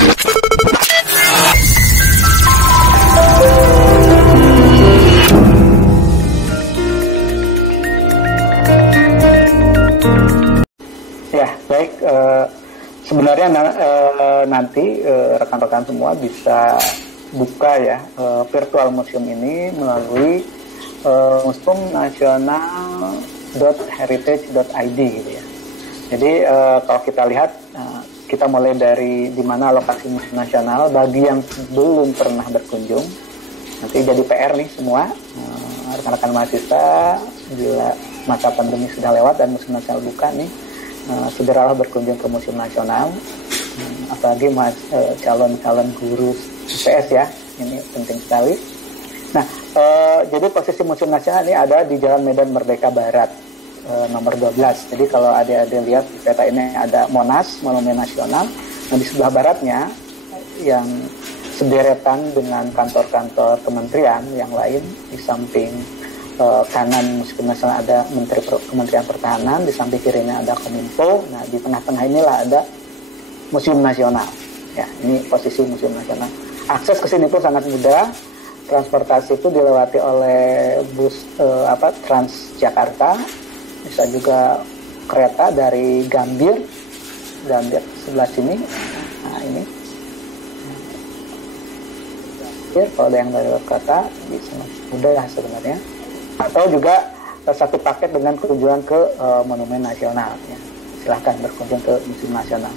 Ya, baik. Sebenarnya nanti rekan-rekan semua bisa buka ya virtual museum ini melalui museumnasional.heritage.id gitu ya. Jadi kalau kita lihat, kita mulai dari di mana lokasi museum nasional. Bagi yang belum pernah berkunjung, nanti jadi PR nih semua rekan-rekan mahasiswa, bila masa pandemi sudah lewat dan museum nasional buka nih, segeralah berkunjung ke museum nasional. Apalagi calon-calon guru IPS ya, ini penting sekali. Nah, jadi posisi museum nasional ini ada di Jalan Medan Merdeka Barat nomor 12. Jadi kalau adik-adik lihat di peta ini ada Monas, Monumen Nasional. Nah, di sebelah baratnya yang sederetan dengan kantor-kantor kementerian yang lain, di samping kanan Museum Nasional ada Kementerian Pertahanan, di samping kirinya ada Kominfo. Nah, di tengah-tengah inilah ada Museum Nasional. Ya, ini posisi Museum Nasional. Akses ke sini pun sangat mudah. Transportasi itu dilewati oleh bus Transjakarta, bisa juga kereta dari Gambir sebelah sini. Nah, ini. Kalau ada yang dari luar kota, bisa mudah sebenarnya. Atau juga satu paket dengan kunjungan ke Monumen Nasional. Ya. Silahkan berkunjung ke Museum Nasional.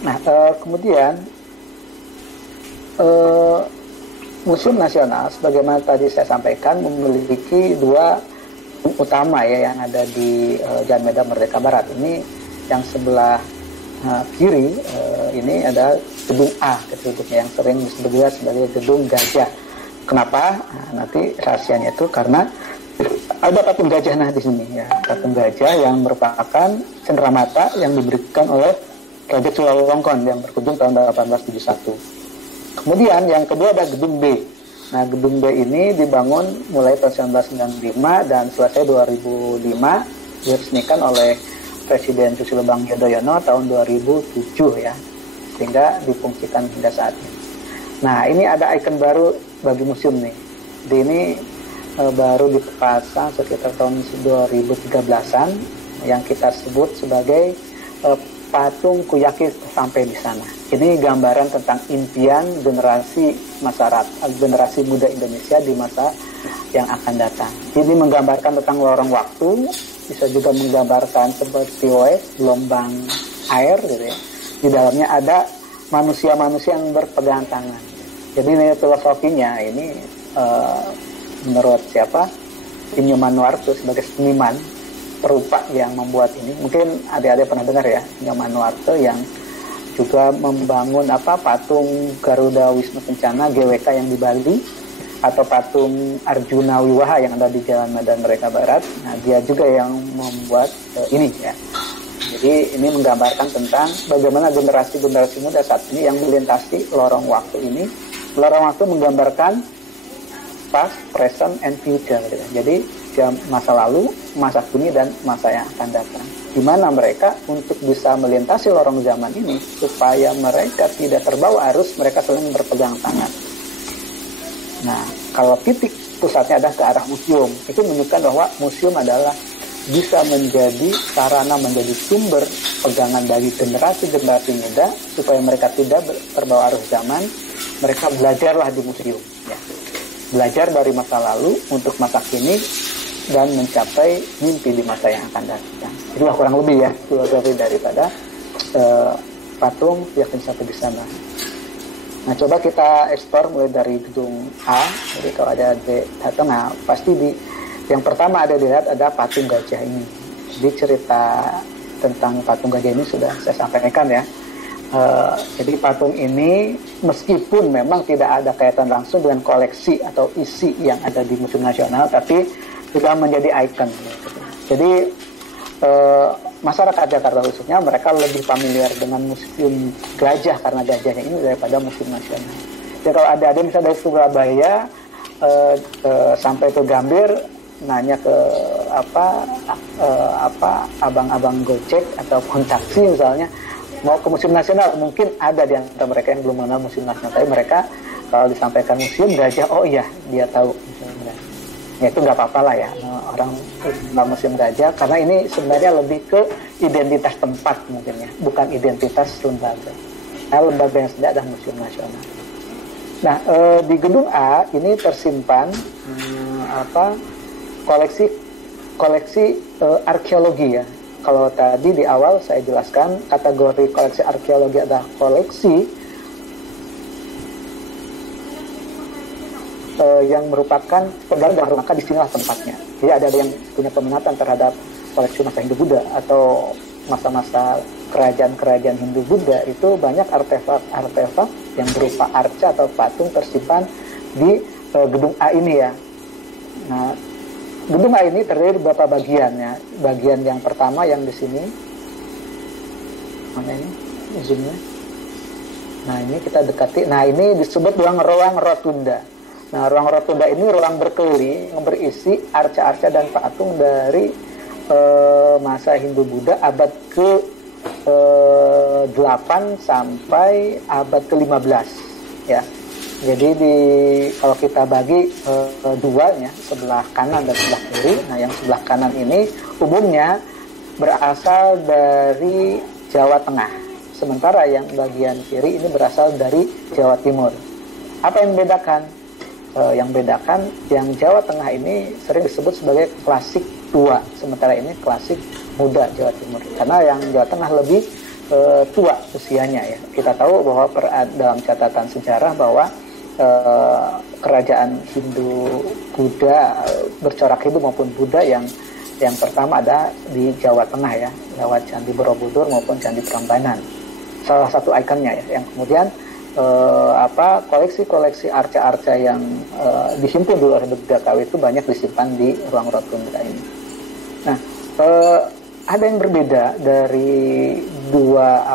Nah, kemudian Museum Nasional, sebagaimana tadi saya sampaikan, memiliki dua utama ya yang ada di Jalan Medan Merdeka Barat. Ini yang sebelah kiri ini ada gedung A, gedungnya yang sering disebut juga sebagai gedung gajah. Kenapa? Nah, nanti rahasianya itu karena ada patung gajah di sini ya, patung gajah yang merupakan cenderamata yang diberikan oleh Raja Chulalongkorn yang berkunjung tahun 1871. Kemudian yang kedua ada gedung B. Nah, gedung B ini dibangun mulai tahun 1995 dan selesai 2005, diresmikan oleh Presiden Susilo Bambang Yudhoyono tahun 2007 ya, sehingga difungsikan hingga saat ini. Nah, ini ada ikon baru bagi museum nih. Ini baru dipasang sekitar tahun 2013-an yang kita sebut sebagai patung Kuyaki sampai di sana. Ini gambaran tentang impian generasi masyarakat, generasi muda Indonesia di masa yang akan datang. Ini menggambarkan tentang lorong waktu, bisa juga menggambarkan seperti gelombang air gitu ya. Di dalamnya ada manusia-manusia yang berpegangan tangan. Jadi ini filosofinya ini menurut siapa? Inyoman Nuarte sebagai seniman perupa yang membuat ini. Mungkin adik-adik pernah dengar ya, Inyoman Nuarte yang juga membangun patung Garuda Wisnu Kencana GWK yang di Bali, atau patung Arjuna Wiwaha yang ada di Jalan Medan Merdeka Barat. Nah, dia juga yang membuat ini ya. Jadi ini menggambarkan tentang bagaimana generasi-generasi muda saat ini yang melintasi lorong waktu ini. Lorong waktu menggambarkan past, present, and future gitu. Jadi masa lalu, masa kini, dan masa yang akan datang. Di mana mereka untuk bisa melintasi lorong zaman ini, supaya mereka tidak terbawa arus, mereka saling berpegang tangan. Nah, kalau titik pusatnya adalah ke arah museum, itu menunjukkan bahwa museum adalah bisa menjadi sarana, menjadi sumber pegangan bagi generasi-generasi muda, supaya mereka tidak terbawa arus zaman. Mereka belajarlah di museum ya. Belajar dari masa lalu untuk masa kini dan mencapai mimpi di masa yang akan datang. Itulah kurang lebih ya filosofi daripada patung yang sampai di sana. Nah, coba kita eksplor mulai dari gedung A. Jadi kalau ada di datang, nah pasti yang pertama ada dilihat ada patung gajah ini. Jadi cerita tentang patung gajah ini sudah saya sampaikan ya. Jadi patung ini meskipun memang tidak ada kaitan langsung dengan koleksi atau isi yang ada di Museum Nasional, tapi juga menjadi ikon. Jadi masyarakat Jakarta khususnya mereka lebih familiar dengan Museum Gajah karena gajahnya ini daripada Museum Nasional. Jadi kalau ada misalnya dari Surabaya sampai ke Gambir, nanya ke abang-abang Gojek ataupun taksi misalnya, mau ke museum nasional, mungkin ada di antara mereka yang belum mengenal museum nasional, tapi mereka kalau disampaikan museum gajah, oh iya dia tahu museum gajah. Ya itu nggak apa-apa lah ya, orang nggak museum gajah, karena ini sebenarnya lebih ke identitas tempat mungkin ya, bukan identitas lembaga. Nah, lembaga yang sedang ada museum nasional. Nah, di gedung A ini tersimpan koleksi arkeologi ya. Kalau tadi di awal saya jelaskan kategori koleksi arkeologi adalah koleksi yang merupakan penggambaran, maka disinilah tempatnya. Jadi ada yang punya peminatan terhadap koleksi masa Hindu-Buddha atau masa-masa kerajaan-kerajaan Hindu-Buddha, itu banyak artefak-artefak yang berupa arca atau patung tersimpan di gedung A ini ya. Nah, gedung A ini terdiri dari beberapa bagian ya. Bagian yang pertama yang di sini, mana ini zoomnya? Nah ini kita dekati. Nah ini disebut ruang rotunda. Nah ruang rotunda ini ruang berkeliling yang berisi arca-arca dan patung dari masa Hindu-Buddha abad ke-8 sampai abad ke-15 ya. Jadi kalau kita bagi duanya, sebelah kanan dan sebelah kiri. Nah yang sebelah kanan ini umumnya berasal dari Jawa Tengah, sementara yang bagian kiri ini berasal dari Jawa Timur. Apa yang membedakan? Yang membedakan yang Jawa Tengah ini sering disebut sebagai klasik tua, sementara ini klasik muda Jawa Timur, karena yang Jawa Tengah lebih tua usianya ya. Kita tahu bahwa dalam catatan sejarah bahwa kerajaan Hindu Buddha, bercorak Hindu maupun Buddha yang pertama ada di Jawa Tengah ya, lewat Candi Borobudur maupun Candi Prambanan, salah satu ikonnya ya. Yang kemudian koleksi-koleksi arca-arca yang dihimpun dulu oleh BKW itu banyak disimpan di ruang rotunda ini. Nah, ada yang berbeda dari dua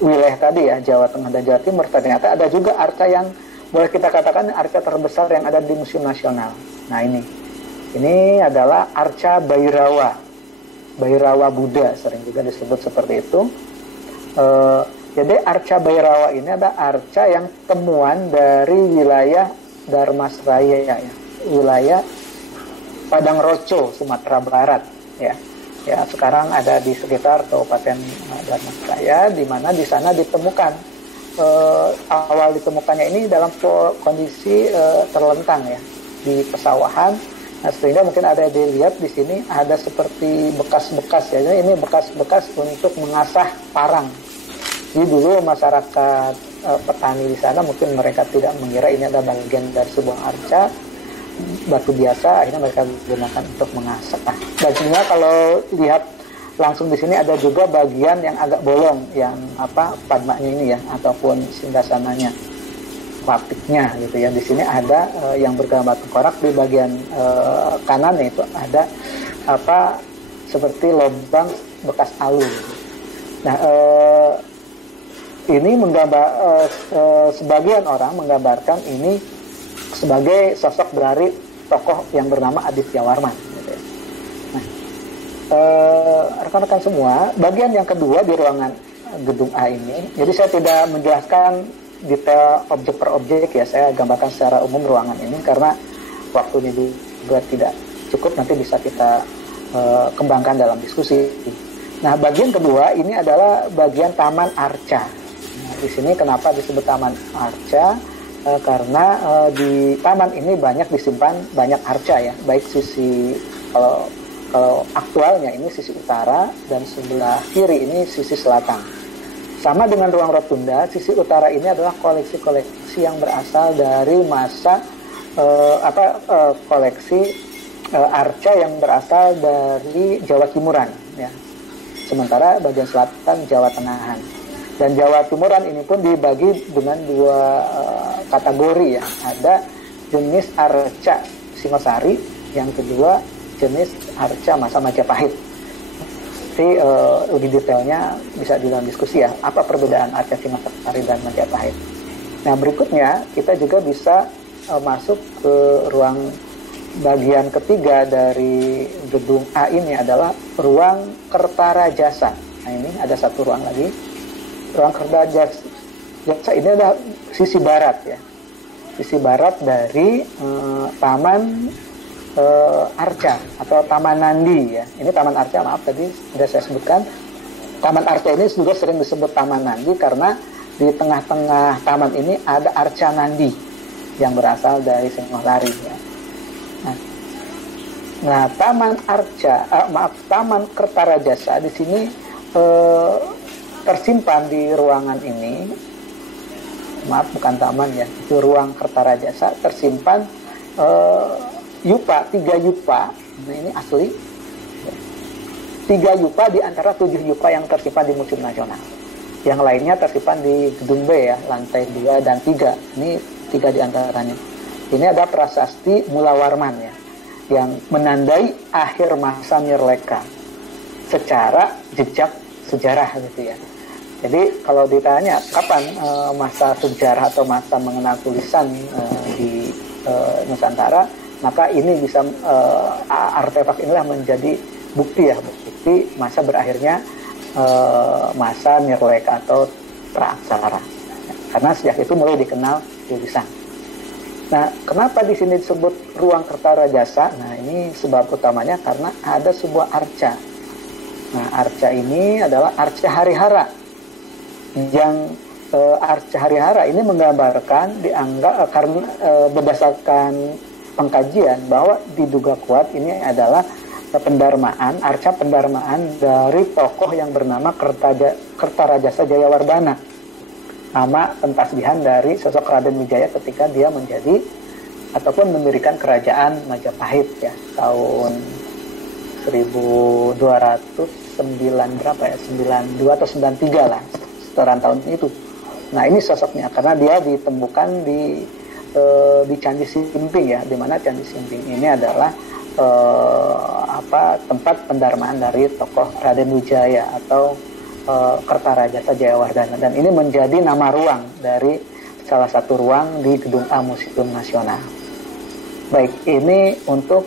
wilayah tadi ya, Jawa Tengah dan Jawa Timur. Ternyata ada juga arca yang boleh kita katakan arca terbesar yang ada di Museum Nasional. Nah ini adalah arca Bhairawa Buddha, sering juga disebut seperti itu. Jadi arca Bhairawa ini adalah arca yang temuan dari wilayah Dharmasraya ya, wilayah Padang Roco, Sumatera Barat ya. Ya, sekarang ada di sekitar Kabupaten Dharmasraya, di mana di sana ditemukan awal ditemukannya ini dalam kondisi terlentang ya di pesawahan. Nah, sehingga mungkin ada dilihat di sini ada seperti bekas-bekas ya. Jadi ini bekas-bekas untuk mengasah parang. Jadi dulu masyarakat petani di sana mungkin mereka tidak mengira ini adalah bagian dari sebuah arca batu biasa, akhirnya mereka gunakan untuk mengasah. Dan sebenarnya kalau lihat langsung di sini ada juga bagian yang agak bolong, yang padmanya ini ya, ataupun singgasananya, wapiknya gitu ya. Di sini ada yang bergambar tengkorak, di bagian kanan itu ada seperti lubang bekas alu. Gitu. Nah ini sebagian orang menggambarkan ini sebagai sosok dari tokoh yang bernama Aditya Warman. Gitu ya. Nah, rekan-rekan semua, bagian yang kedua di ruangan gedung A ini, jadi saya tidak menjelaskan detail objek per objek ya, saya gambarkan secara umum ruangan ini karena waktunya juga tidak cukup, nanti bisa kita kembangkan dalam diskusi. Nah, bagian kedua ini adalah bagian Taman Arca. Nah, di sini kenapa disebut Taman Arca? Karena di taman ini banyak disimpan banyak arca ya, baik sisi kalau aktualnya ini sisi utara dan sebelah kiri ini sisi selatan. Sama dengan ruang rotunda, sisi utara ini adalah koleksi-koleksi yang berasal dari masa koleksi arca yang berasal dari Jawa Timuran ya. Sementara bagian selatan Jawa Tengahan. Dan Jawa Timuran ini pun dibagi dengan dua kategori ya. Ada jenis arca Singosari, yang kedua jenis arca masa Majapahit. Jadi lebih detailnya bisa di dalam diskusi ya, apa perbedaan arca Singosari dan Majapahit. Nah berikutnya kita juga bisa masuk ke ruang bagian ketiga dari gedung A ini adalah ruang Kertarajasa. Nah ini ada satu ruang lagi. ruang kerta jasa ini adalah sisi barat ya, sisi barat dari Taman Arca atau Taman Nandi ya. Ini Taman Arca, maaf tadi sudah saya sebutkan. Taman Arca ini juga sering disebut Taman Nandi karena di tengah-tengah taman ini ada Arca Nandi yang berasal dari Singosari ya. Nah, Taman Arca, Taman Kertarajasa di sini tersimpan di ruangan ini. Maaf, bukan taman ya, itu ruang Kertarajasa tersimpan yupa, 3 yupa. Nah, ini asli. 3 yupa di antara 7 yupa yang tersimpan di Museum Nasional. Yang lainnya tersimpan di Gedung B ya, lantai 2 dan 3. Ini 3 di antaranya. Ini ada prasasti Mula Warman ya, yang menandai akhir masa Nirleka secara jejak sejarah gitu ya. Jadi kalau ditanya kapan masa sejarah atau masa mengenal tulisan di Nusantara, maka ini bisa artefak inilah menjadi bukti ya, bukti masa berakhirnya masa Nirleka atau praaksara. Karena sejak itu mulai dikenal tulisan. Nah, kenapa di sini disebut ruang Kertarajasa? Nah, ini sebab utamanya karena ada sebuah arca. Nah, arca ini adalah arca Harihara. Yang arca Harihara ini menggambarkan dianggap karena berdasarkan pengkajian bahwa diduga kuat ini adalah arca pendarmaan dari tokoh yang bernama Kertarajasa Jayawardhana, nama pentasbihan dari sosok Raden Wijaya ketika dia menjadi ataupun mendirikan kerajaan Majapahit ya, tahun 1209 berapa ya, 92 atau 93 lah, setoran tahun itu. Nah, ini sosoknya karena dia ditemukan di Candi Simping ya, di mana Candi Simping ini adalah tempat pendarmaan dari tokoh Raden Wijaya atau Kertarajasa Jayawardhana, dan ini menjadi nama ruang dari salah satu ruang di Gedung A Museum Nasional. Baik, ini untuk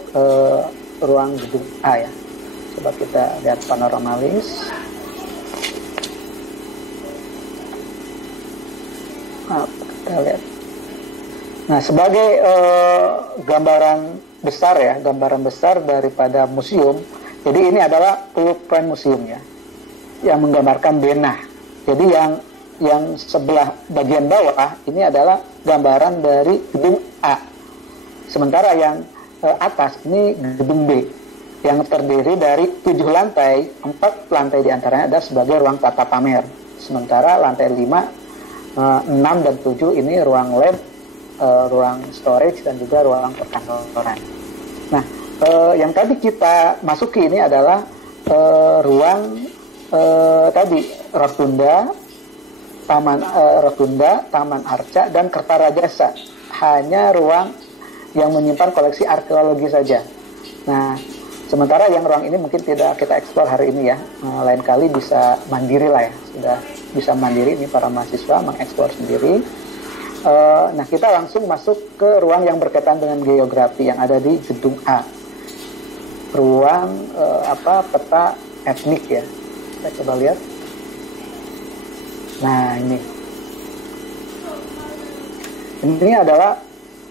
ruang Gedung A ya. Coba kita lihat panoramalis. Kita lihat. Nah, sebagai gambaran besar ya, gambaran besar daripada museum. Jadi ini adalah blueprint museumnya yang menggambarkan denah. Jadi yang sebelah bagian bawah ini adalah gambaran dari Gedung A. Sementara yang atas ini Gedung B yang terdiri dari 7 lantai, 4 lantai diantaranya ada sebagai ruang tata pamer. Sementara lantai 5, 6 dan 7 ini ruang lab, ruang storage dan juga ruang perkantoran. Nah, yang tadi kita masuki ini adalah ruang tadi Rotunda, Taman Arca dan Kertarajasa. Hanya ruang yang menyimpan koleksi arkeologi saja. Nah, sementara yang ruang ini mungkin tidak kita eksplor hari ini ya. Lain kali bisa mandiri lah ya. Sudah bisa mandiri ini para mahasiswa mengeksplor sendiri. Nah, kita langsung masuk ke ruang yang berkaitan dengan geografi yang ada di Gedung A. Ruang peta etnik ya. Kita coba lihat. Nah, ini adalah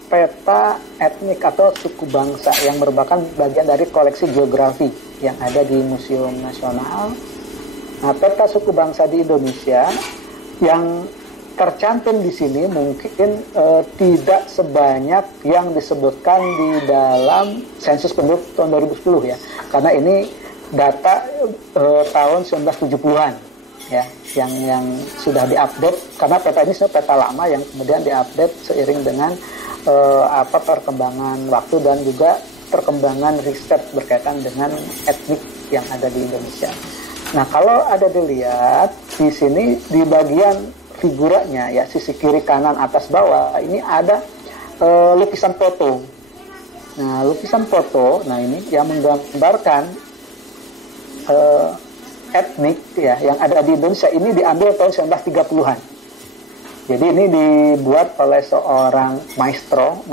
peta etnik atau suku bangsa yang merupakan bagian dari koleksi geografi yang ada di Museum Nasional. Nah, peta suku bangsa di Indonesia yang tercantum di sini mungkin tidak sebanyak yang disebutkan di dalam sensus penduduk tahun 2010 ya, karena ini data tahun 1970-an ya, yang sudah diupdate karena peta ini sebenarnya peta lama yang kemudian diupdate seiring dengan perkembangan waktu dan juga perkembangan riset berkaitan dengan etnik yang ada di Indonesia. Nah, kalau ada dilihat di sini di bagian figuranya ya, sisi kiri kanan atas bawah ini ada lukisan foto. Nah, lukisan foto, nah ini yang menggambarkan etnik ya yang ada di Indonesia ini diambil tahun 1930-an. Jadi ini dibuat oleh seorang maestro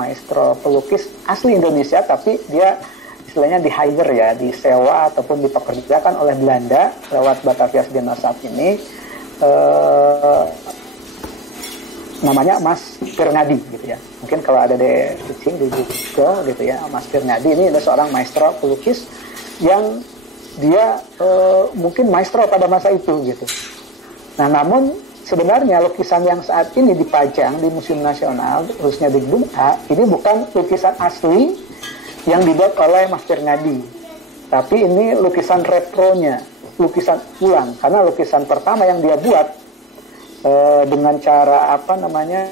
pelukis asli Indonesia, tapi dia istilahnya di hire ya, disewa ataupun dipekerjakan oleh Belanda lewat Batavia Genosat ini namanya Mas Pirnadi gitu ya. Mungkin kalau ada di searching di Google gitu ya, Mas Pirnadi ini adalah seorang maestro pelukis yang dia mungkin maestro pada masa itu gitu. Nah, namun sebenarnya lukisan yang saat ini dipajang di Museum Nasional, khususnya di Gedung A, ini bukan lukisan asli yang dibuat oleh Mas Pirnadi, tapi ini lukisan retronya, lukisan ulang. Karena lukisan pertama yang dia buat dengan cara apa namanya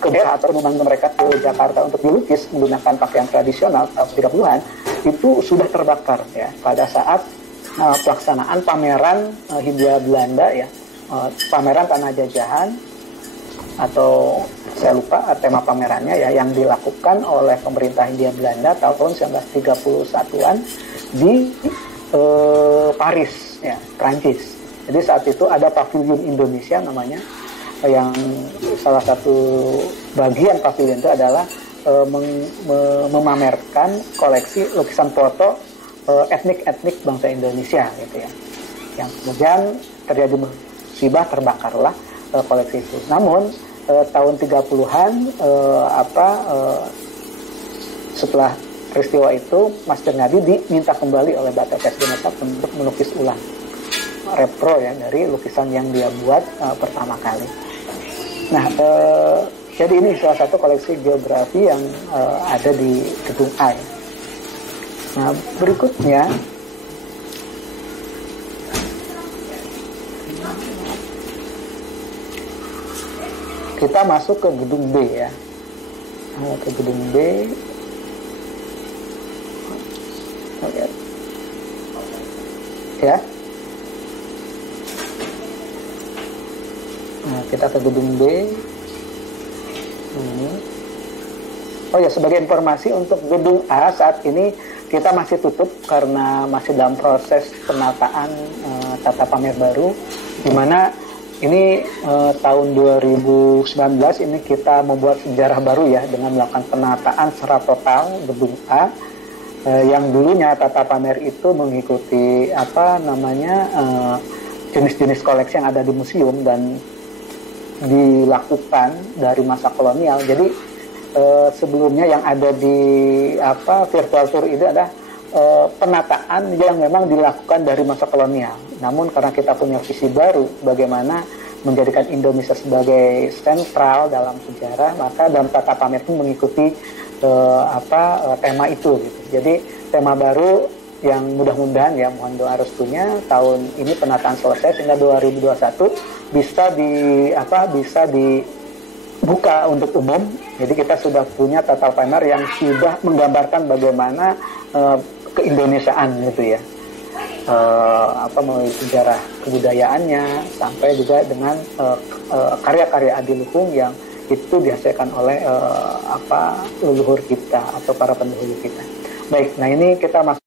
ke daerah atau membantu mereka ke Jakarta untuk dilukis menggunakan pakaian tradisional tahun 30-an itu sudah terbakar ya pada saat pelaksanaan pameran Hindia Belanda ya, pameran Tanah Jajahan atau saya lupa tema pamerannya ya, yang dilakukan oleh pemerintah Hindia Belanda tahun 1931-an di Paris ya, Prancis. Jadi saat itu ada pavilion Indonesia namanya, yang salah satu bagian pavilion itu adalah memamerkan koleksi lukisan foto etnik-etnik bangsa Indonesia gitu ya. Yang kemudian terjadi musibah, terbakarlah koleksi itu. Namun tahun 30-an setelah peristiwa itu Mas Pirnadi diminta kembali oleh Bapak Presiden untuk melukis ulang repro ya dari lukisan yang dia buat pertama kali. Nah, jadi ini salah satu koleksi geografi yang ada di Gedung A. Nah, berikutnya kita masuk ke Gedung B ya. Ke Gedung B. Lihat. Ya. Nah, kita ke Gedung B. Oh ya, sebagai informasi untuk Gedung A saat ini kita masih tutup karena masih dalam proses penataan tata pamer baru, di mana ini tahun 2019 ini kita membuat sejarah baru ya dengan melakukan penataan secara total Gedung A. Yang dulunya tata pamer itu mengikuti jenis-jenis koleksi yang ada di museum dan dilakukan dari masa kolonial. Jadi sebelumnya yang ada di virtual tour itu ada penataan yang memang dilakukan dari masa kolonial. Namun karena kita punya visi baru bagaimana menjadikan Indonesia sebagai sentral dalam sejarah, maka dalam tata pamer pun mengikuti tema itu gitu. Jadi tema baru yang mudah-mudahan ya, mohon doa restunya tahun ini penataan selesai sehingga 2021 bisa dibuka untuk umum. Jadi kita sudah punya tata pamer yang sudah menggambarkan bagaimana keindonesiaan gitu ya. Melalui sejarah kebudayaannya sampai juga dengan karya-karya adiluhung yang itu dihasilkan oleh leluhur kita atau para pendahulu kita. Baik, nah ini kita masuk